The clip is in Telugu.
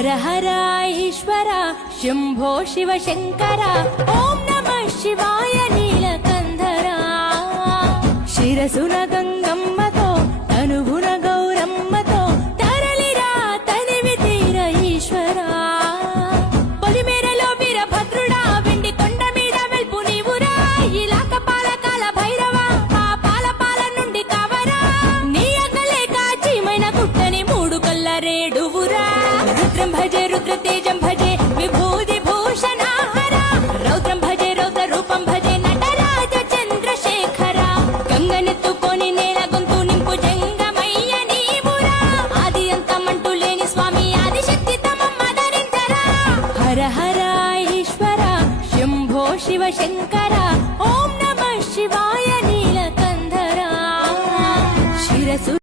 హర హర ఈశ్వర శంభో శివ శంకర ఓం నమః శివాయ నీలకంధరా శిరసున గంగమ్మతో తనుగుణ గౌరమ్మతో తరలిరా తనివి తీర ఈశ్వరా పొలిమేరలో వీరభద్రుడా వెండి కొండ మీద వెల్పు నీవురా ఇలాక పాలకాల భైరవ పాపాల పాల నుండి కవరా నీ అగలే కాచిమైన గుట్టని మూడు కల్ల రేడువురా రుద్రం భజే రుద్ర తేజం భజే విభూది భూషణ రౌద్రం భజే రౌద్ర రూపం భజే నటరాజ చంద్రశేఖర గంగనెత్తుకొని నేల గొంతు నింపు జంగమయ్య నీవురా ఆది అంతమంటూ లేని స్వామి ఆదిశక్తి తమమ్మ ధరించరా హర హర ఈశ్వర శంభో శివ శంకర